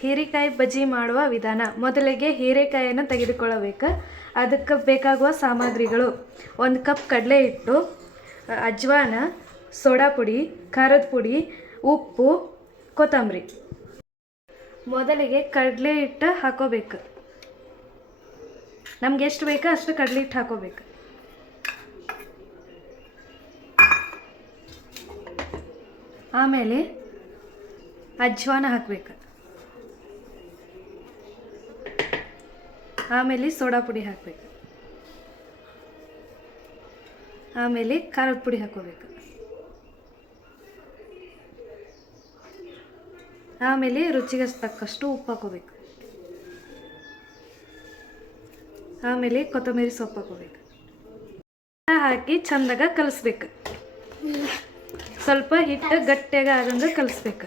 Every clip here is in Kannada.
ಹೀರೆಕಾಯಿ ಬಜ್ಜಿ ಮಾಡುವ ವಿಧಾನ. ಮೊದಲಿಗೆ ಹೀರೆಕಾಯಿಯನ್ನು ತೆಗೆದುಕೊಳ್ಳಬೇಕು. ಅದಕ್ಕೆ ಬೇಕಾಗುವ ಸಾಮಗ್ರಿಗಳು: 1 ಕಪ್ ಕಡಲೆ ಹಿಟ್ಟು, ಅಜ್ವಾನ, ಸೋಡಾ ಪುಡಿ, ಖಾರದ ಪುಡಿ, ಉಪ್ಪು, ಕೊತ್ತಂಬರಿ. ಮೊದಲಿಗೆ ಕಡಲೆ ಹಿಟ್ಟು ಹಾಕೋಬೇಕು. ನಮ್ಗೆ ಎಷ್ಟು ಬೇಕೋ ಅಷ್ಟು ಕಡಲೆ ಹಿಟ್ಟು ಹಾಕೋಬೇಕು. ಆಮೇಲೆ ಅಜ್ವಾನ ಹಾಕಬೇಕು. ಆಮೇಲೆ ಸೋಡಾ ಪುಡಿ ಹಾಕಬೇಕು. ಆಮೇಲೆ ಖಾರದ ಪುಡಿ ಹಾಕೋಬೇಕು. ಆಮೇಲೆ ರುಚಿಗೆ ತಕ್ಕಷ್ಟು ಉಪ್ಪು ಹಾಕೋಬೇಕು. ಆಮೇಲೆ ಕೊತ್ತಂಬರಿ ಸೊಪ್ಪು ಹಾಕೋಬೇಕು. ಹಾಕಿ ಚಂದಾಗ ಕಲಿಸ್ಬೇಕು. ಸ್ವಲ್ಪ ಹಿಟ್ಟು ಗಟ್ಟಿಯಾಗ ಆಗಂಗೆ ಕಲಿಸ್ಬೇಕು.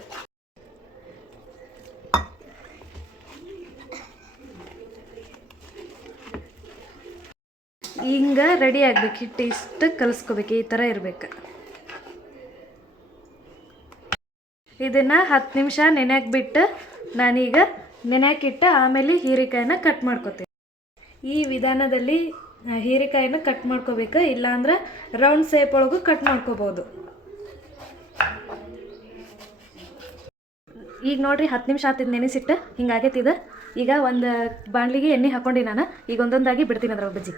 ಹಿಂಗೆ ರೆಡಿ ಆಗ್ಬೇಕು. ಹಿಟ್ಟು ಇಷ್ಟು ಕಲಿಸ್ಕೋಬೇಕು. ಈ ಥರ ಇರಬೇಕು. ಇದನ್ನು 10 ನಿಮಿಷ ನೆನೆಯಾಕೆ ಬಿಟ್ಟು ನಾನೀಗ ನೆನೆಯಾಕಿಟ್ಟು ಆಮೇಲೆ ಹೀರೆಕಾಯಿನ ಕಟ್ ಮಾಡ್ಕೋತೀನಿ. ಈ ವಿಧಾನದಲ್ಲಿ ಹೀರೆಕಾಯಿನ ಕಟ್ ಮಾಡ್ಕೋಬೇಕು. ಇಲ್ಲಾಂದ್ರೆ ರೌಂಡ್ ಶೇಪ್ ಒಳಗೂ ಕಟ್ ಮಾಡ್ಕೋಬೋದು. ಈಗ ನೋಡ್ರಿ 10 ನಿಮಿಷ ಆತಿದ್ದು ನೆನೆಸಿಟ್ಟು ಹಿಂಗಾಗೈತಿದೆ. ಈಗ ಒಂದು ಬಾಣಲಿಗೆ ಎಣ್ಣೆ ಹಾಕ್ಕೊಂಡು ನಾನು ಈಗ ಒಂದೊಂದಾಗಿ ಬಿಡ್ತೀನಿ ಅದ್ರ ಬಜ್ಜಿ.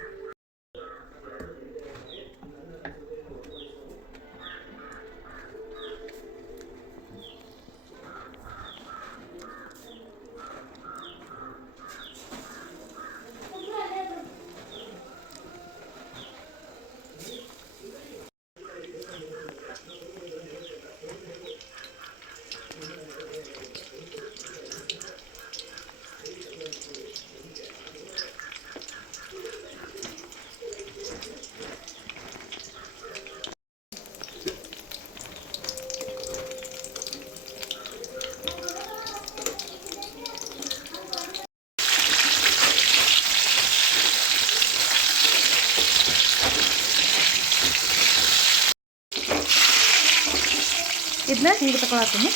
ಇದನ್ನ ಹಿಂಗೆ ತಗೊಳತ್ತೀನಿ.